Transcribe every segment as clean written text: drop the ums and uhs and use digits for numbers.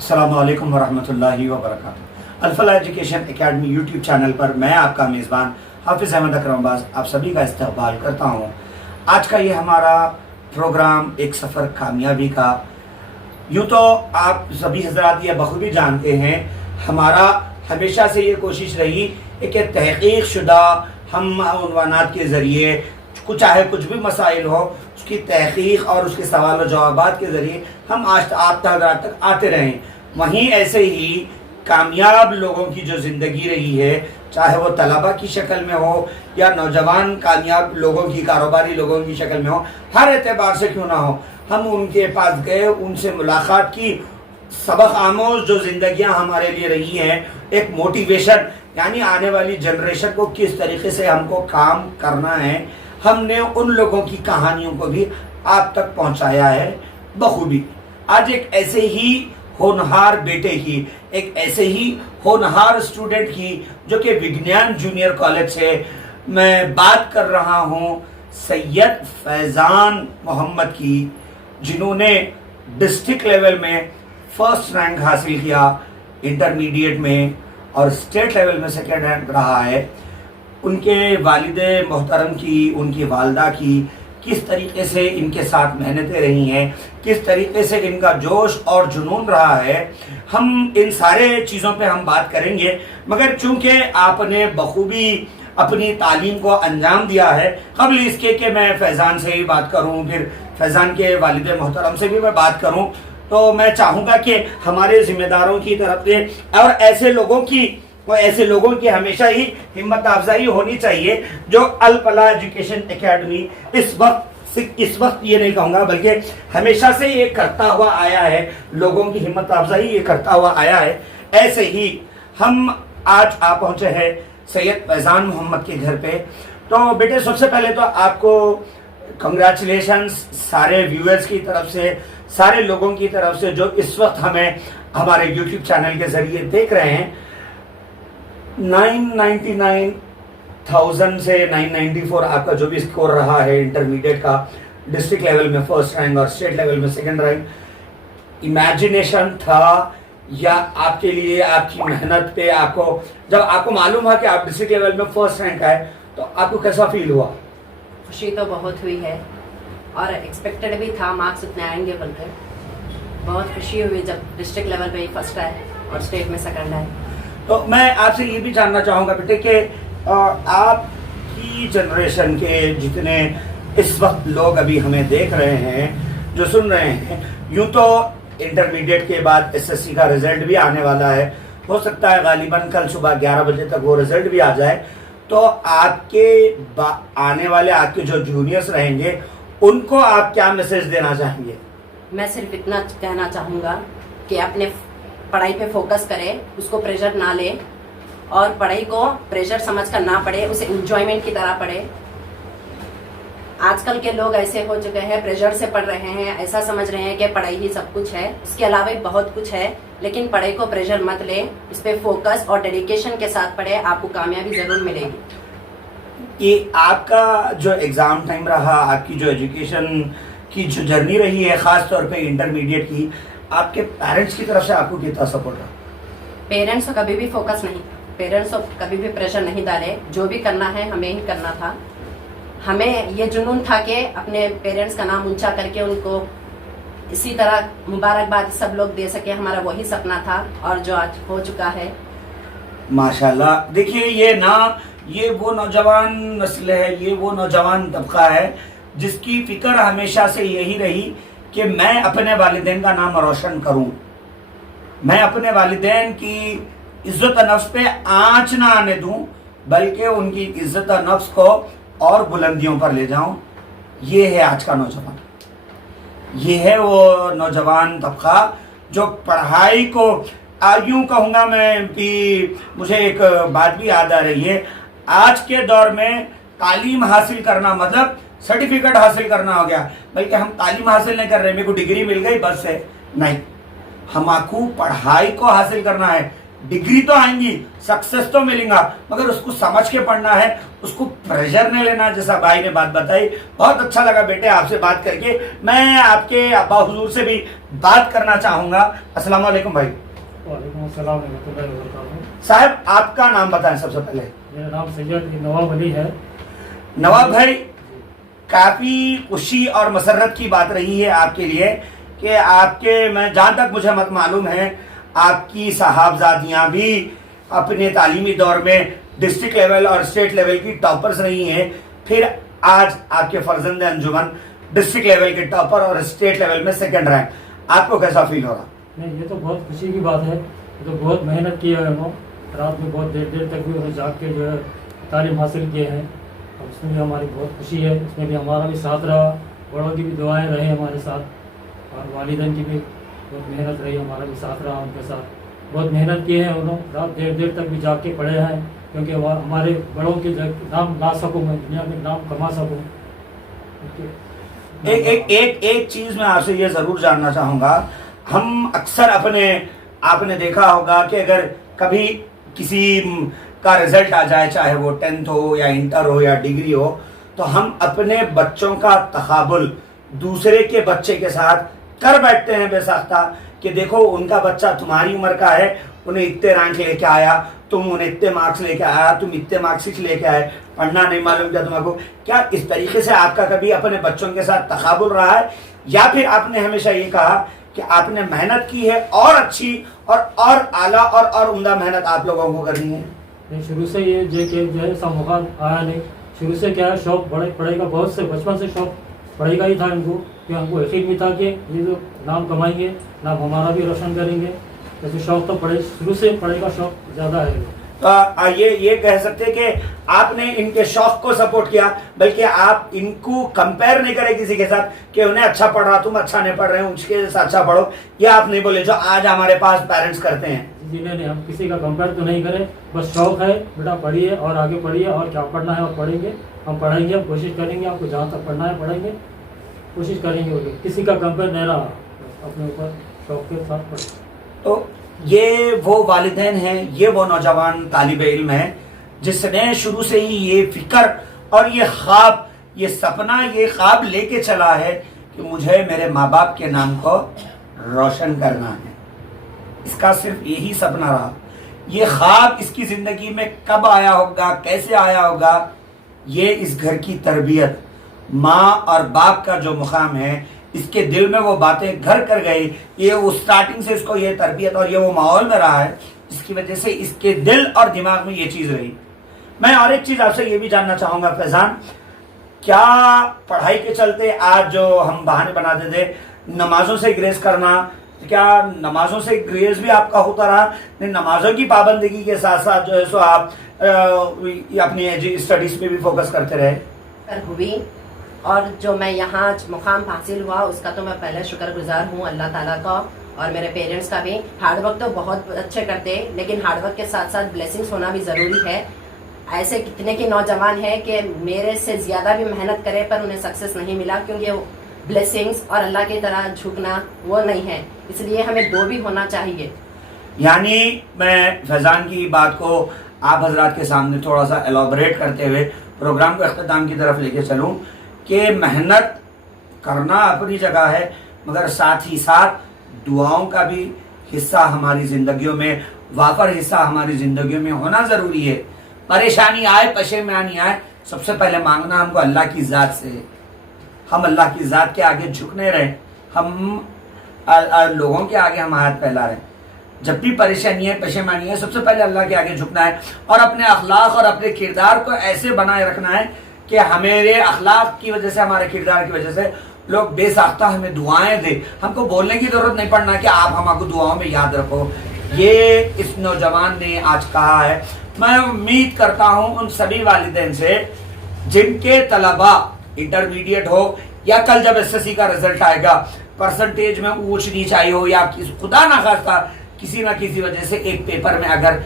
अस्सलामु अलैकुम वरहमतुल्लाहि वबरकातुहू। Al Falah education academy YouTube channel पर मैं आपका मेज़बान हाफिज़ अहमद अकरम अब्बास आप सभी का इस्तकबाल करता हूँ। आज का ये हमारा प्रोग्राम एक सफ़र कामयाबी का। यूँ तो आप सभी हज़रात ये बखूबी जानते हैं, हमारा हमेशा से ये कोशिश रही कि तहक़ीक़ शुदा हम उन्वानात के ज़रिए चाहे कुछ भी मसाइल हो उसकी तहक़ीक़ और उसके सवाल व जवाबात के ज़रिए हम आज आप तक आते रहें। वहीं ऐसे ही कामयाब लोगों की जो ज़िंदगी रही है, चाहे वो तलबा की शक्ल में हो या नौजवान कामयाब लोगों की, कारोबारी लोगों की शक्ल में हो, हर एतबार से क्यों ना हो, हम उनके पास गए, उनसे मुलाकात की। सबक आमोज जो ज़िंदगियाँ हमारे लिए रही हैं, एक मोटिवेशन, यानी आने वाली जनरेशन को किस तरीके से हमको काम करना है, हमने उन लोगों की कहानियों को भी आप तक पहुंचाया है बखूबी। आज एक ऐसे ही होनहार बेटे की, एक ऐसे ही होनहार स्टूडेंट की जो कि विज्ञान जूनियर कॉलेज से मैं बात कर रहा हूं, सैयद फैज़ान मोहम्मद की, जिन्होंने डिस्ट्रिक्ट लेवल में फर्स्ट रैंक हासिल किया, इंटरमीडिएट में और स्टेट लेवल में सेकेंड रैंक रहा है। उनके वालिदे मोहतरम की, उनकी वालदा की किस तरीके से इनके साथ मेहनतें रही हैं, किस तरीके से इनका जोश और जुनून रहा है, हम इन सारे चीज़ों पे हम बात करेंगे। मगर चूंकि आपने बखूबी अपनी तालीम को अंजाम दिया है, क़ब्ल इसके कि मैं फैज़ान से ही बात करूं, फिर फैज़ान के वालिदे मोहतरम से भी मैं बात करूं, तो मैं चाहूँगा कि हमारे ज़िम्मेदारों की तरफ से और ऐसे लोगों की हमेशा ही हिम्मत अफजाई होनी चाहिए जो अल-फलाह एजुकेशन एकेडमी इस वक्त ये नहीं कहूँगा बल्कि हमेशा से ये करता हुआ आया है, लोगों की हिम्मत अफजाई ये करता हुआ आया है। ऐसे ही हम आज आ पहुँचे हैं सैयद फैज़ान मोहम्मद के घर पे। तो बेटे, सबसे पहले तो आपको कंग्रेचुलेशंस सारे व्यूअर्स की तरफ से, सारे लोगों की तरफ से जो इस वक्त हमें हमारे यूट्यूब चैनल के ज़रिए देख रहे हैं। 999,000 से 994 आपका जो भी स्कोर रहा है इंटरमीडिएट का, डिस्ट्रिक्ट लेवल में फर्स्ट रैंक और स्टेट लेवल में सेकंड रैंक, इमेजिनेशन था या आपके लिए आपकी मेहनत पे आपको जब आपको मालूम हुआ कि आप डिस्ट्रिक्ट लेवल में फर्स्ट रैंक आए तो आपको कैसा फील हुआ? खुशी तो बहुत हुई है और एक्सपेक्टेड भी था मार्क्स उतने आएंगे बोलकर। बहुत खुशी हुई जब डिस्ट्रिक्ट लेवल पे ही फर्स्ट आए और स्टेट में सेकंड आए। तो मैं आपसे ये भी जानना चाहूँगा बेटे कि आपकी जनरेशन के जितने इस वक्त लोग अभी हमें देख रहे हैं, जो सुन रहे हैं, यूँ तो इंटरमीडिएट के बाद एसएससी का रिजल्ट भी आने वाला है, हो सकता है गालिबन कल सुबह 11 बजे तक वो रिजल्ट भी आ जाए। तो आपके आने वाले आपके जो जूनियर्स रहेंगे उनको आप क्या मैसेज देना चाहेंगे? मैं सिर्फ इतना कहना चाहूँगा कि अपने पढ़ाई पे फोकस करे, उसको प्रेशर ना ले और पढ़ाई को प्रेशर समझकर ना पढ़े, उसे एंजॉयमेंट की तरह पढ़े। आजकल के लोग ऐसे हो चुके हैं, प्रेशर से पढ़ रहे हैं, ऐसा समझ रहे हैं कि पढ़ाई ही सब कुछ है, इसके अलावा भी बहुत कुछ है। लेकिन पढ़ाई को प्रेशर मत ले, इस पे फोकस और डेडिकेशन के साथ पढ़े, आपको कामयाबी जरूर मिलेगी। ये आपका जो एग्ज़ाम टाइम रहा, आपकी जो एजुकेशन की जो जर्नी रही है, ख़ास तौर पे इंटरमीडिएट की, आपके पेरेंट्स की तरफ से आपको कितना सपोर्ट रहा? पेरेंट्स को कभी भी फोकस नहीं, पेरेंट्स को कभी भी प्रेशर नहीं डाले, जो भी करना है हमें ही करना था। हमें ये जुनून था कि अपने पेरेंट्स का नाम ऊंचा करके उनको इसी तरह मुबारकबाद सब लोग दे सके, हमारा वही सपना था और जो आज हो चुका है। माशाल्लाह। देखिए, ये वो नौजवान नस्ल है, ये वो नौजवान तबका है जिसकी फिक्र हमेशा से यही रही कि मैं अपने वालिदैन का नाम रोशन करूं, मैं अपने वालिदैन की इज्जत नफ्स पे आंच ना आने दूं, बल्कि उनकी इज्जत नफ्स को और बुलंदियों पर ले जाऊं। ये है आज का नौजवान, ये है वो नौजवान तबका जो पढ़ाई को यूँ कहूँगा मैं कि मुझे एक बात भी याद आ रही है, आज के दौर में तालीम हासिल करना मतलब सर्टिफिकेट हासिल करना हो गया, बल्कि हम तालीम हासिल नहीं कर रहे, मेरे को डिग्री मिल गई बस से नहीं, हमको पढ़ाई को हासिल करना है। डिग्री तो आएंगी, सक्सेस तो मिलेगा, मगर उसको समझ के पढ़ना है, उसको प्रेशर नहीं लेना, जैसा भाई ने बात बताई। बहुत अच्छा लगा बेटे आपसे बात करके। मैं आपके अब्बा हुजूर से भी बात करना चाहूँगा। अस्सलाम वालेकुम भाई। वालेकुम अस्सलाम रहमतुल्लाहि व बरकातहू। साहब आपका नाम बताएं सबसे पहले। मेरा नाम सैयद नवाब अली है। नवाब भाई, काफ़ी खुशी और मसरत की बात रही है आपके लिए कि आपके, मैं जहाँ तक मुझे मालूम है, आपकी साहबजादियाँ भी अपने तालीमी दौर में डिस्ट्रिक्ट लेवल और स्टेट लेवल की टॉपर्स रही हैं, फिर आज आपके फर्जंद अंजुमन डिस्ट्रिक्ट लेवल के टॉपर और स्टेट लेवल में सेकंड रैंक, आपको कैसा फील हो रहा? नहीं, ये तो बहुत खुशी की बात है। ये तो बहुत मेहनत की है उन्होंने, रात में बहुत देर तक भी उन्होंने जाग के जो है तालीम हासिल किए हैं, और उसमें भी हमारी बहुत खुशी है। उसमें भी हमारा भी साथ रहा, बड़ों की भी दुआएं रहे हमारे साथ, और वालिदैन की भी बहुत मेहनत रही, हमारा भी साथ रहा उनके साथ। बहुत मेहनत की है उन्होंने, रात देर तक भी जाग के पढ़े हैं, क्योंकि वह हमारे बड़ों के नाम ला सकूँ, मैं दुनिया में नाम कमा सकूँ। एक चीज मैं आपसे ये जरूर जानना चाहूंगा, हम अक्सर आपने देखा होगा कि अगर कभी किसी का रिजल्ट आ जाए, चाहे वो 10th हो या इंटर हो या डिग्री हो, तो हम अपने बच्चों का तकाबुल दूसरे के बच्चे के साथ कर बैठते हैं बेसाख्ता कि देखो उनका बच्चा तुम्हारी उम्र का है, उन्हें इतने रैंक लेके आया, तुम उन्हें इतने मार्क्स लेके आया, तुम इतने मार्क्स लेके आए, पढ़ना नहीं मालूम क्या तुम्हारे को। क्या इस तरीके से आपका कभी अपने बच्चों के साथ तकाबुल रहा है, या फिर आपने हमेशा ये कहा कि आपने मेहनत की है और अच्छी और आला और उम्दा मेहनत आप लोगों को करनी है? नहीं, शुरू से ये जो है ऐसा मौका आया नहीं। शुरू से क्या है, शौक पढ़ाई का बहुत से बचपन से शौक पढ़ाई का ही था इनको, कि हमको यकीन भी था कि ये जो नाम कमाएंगे, नाम हमारा भी रोशन करेंगे। जैसे शौक तो शुरू से पढ़ाई का शौक ज़्यादा है। तो ये कह सकते हैं कि आपने इनके शौक को सपोर्ट किया, बल्कि आप इनको कंपेयर नहीं करे किसी के साथ कि उन्हें अच्छा पढ़ रहा, तुम अच्छा नहीं पढ़ रहे हो, उसके जैसा अच्छा पढ़ो, ये आप नहीं बोले जो आज हमारे पास पेरेंट्स करते हैं। जी नहीं, हम किसी का कंपेयर तो नहीं करें, बस शौक है, बेटा पढ़िए और आगे पढ़िए, और क्या पढ़ना है और पढ़ेंगे, हम पढ़ेंगे, हम कोशिश करेंगे, आपको जहाँ तक पढ़ना है पढ़ेंगे, कोशिश करेंगे। किसी का कंपेयर नहीं रहा, अपने ऊपर शौक के साथ पढ़। तो ये वो वालिदैन हैं, ये वो नौजवान तालिब इल्म है जिसने शुरू से ही ये फिक्र और ये ख्वाब, ये सपना, ये ख्वाब लेके चला है कि मुझे मेरे माँ बाप के नाम को रोशन करना है। इसका सिर्फ यही सपना रहा। ये ख्वाब इसकी जिंदगी में कब आया होगा, कैसे आया होगा, ये इस घर की तरबियत, माँ और बाप का जो मुकाम है, इसके दिल में वो बातें घर कर गई। ये वो स्टार्टिंग से इसको ये तरबियत और ये वो माहौल में रहा है, इसकी वजह से इसके दिल और दिमाग में ये चीज़ रही। मैं और एक चीज़ आपसे ये भी जानना चाहूँगा फैजान, क्या पढ़ाई के चलते आज जो हम बहाने बनाते थे नमाजों से ग्रेस करना, क्या नमाजों से ग्रेस भी आपका होता रहा? नहीं, नमाजों की पाबंदगी के साथ साथ जो है सो आप अपनी स्टडीज पे भी फोकस करते रहे? हुई, और जो मैं यहाँ मुकाम हासिल हुआ उसका तो मैं पहले शुक्रगुजार हूँ अल्लाह ताला का और मेरे पेरेंट्स का भी। हार्डवर्क तो बहुत अच्छे करते हैं, लेकिन हार्डवर्क के साथ साथ ब्लेसिंग्स होना भी ज़रूरी है। ऐसे कितने के नौजवान हैं कि मेरे से ज़्यादा भी मेहनत करे पर उन्हें सक्सेस नहीं मिला, क्योंकि ब्लेसिंग्स और अल्लाह की तरह झुकना वो नहीं है, इसलिए हमें दो भी होना चाहिए। यानी मैं फैजान की बात को आप हजरात के सामने थोड़ा सा एलॉबरेट करते हुए प्रोग्राम को अख्ताम की तरफ लेके चलूँ कि मेहनत करना अपनी जगह है, मगर साथ ही साथ दुआओं का भी हिस्सा हमारी ज़िंदगियों में, वाफर हिस्सा हमारी ज़िंदगियों में होना ज़रूरी है। परेशानी आए, परेशानी आए, सबसे पहले मांगना हमको अल्लाह की ज़ात से है। हम अल्लाह की ज़ात के आगे झुकने रहें, हम लोगों के आगे हम हाथ फैला रहे हैं। जब भी परेशानी है, परेशानी है, सबसे पहले अल्लाह के आगे झुकना है और अपने अखलाक और अपने किरदार को ऐसे बनाए रखना है कि हमारे अखलाक की वजह से, हमारे किरदार की वजह से लोग बेसाख्ता हमें दुआएं दे। हमको बोलने की जरूरत नहीं पड़ना कि आप हमको दुआओं में याद रखो। ये इस नौजवान ने आज कहा है। मैं उम्मीद करता हूँ उन सभी वालिदैन से जिनके तलबा इंटरमीडिएट हो या कल जब एसएससी का रिजल्ट आएगा परसेंटेज में ऊंच नीच आई हो, या खुदा ना खास्ता किसी ना किसी वजह से एक पेपर में अगर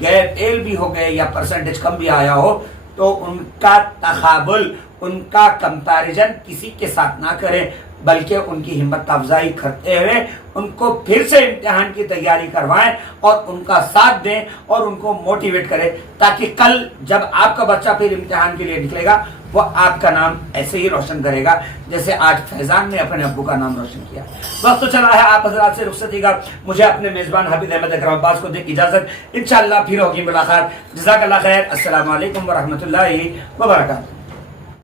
गैर फेल भी हो गए या परसेंटेज कम भी आया हो, तो उनका तकाबुल, उनका कंपैरिजन किसी के साथ ना करें, بلکہ ان کی ہمت افزائی کرتے ہوئے ان کو پھر سے امتحان کی تیاری کروائیں اور ان کا ساتھ دیں اور ان کو موٹیویٹ کریں، تاکہ کل جب آپ کا بچہ پھر امتحان کے لیے نکلے گا وہ آپ کا نام ایسے ہی روشن کرے گا جیسے آج فیضان نے اپنے ابو کا نام روشن کیا۔ وقت تو چلا ہے، آپ حضرات سے رخصتی کا مجھے اپنے میزبان حافظ احمد اکرم عباس کو دے اجازت، انشاءاللہ پھر ہوگی ملاقات۔ جزاک اللہ خیر، السلام علیکم ورحمۃ اللہ وبرکاتہ۔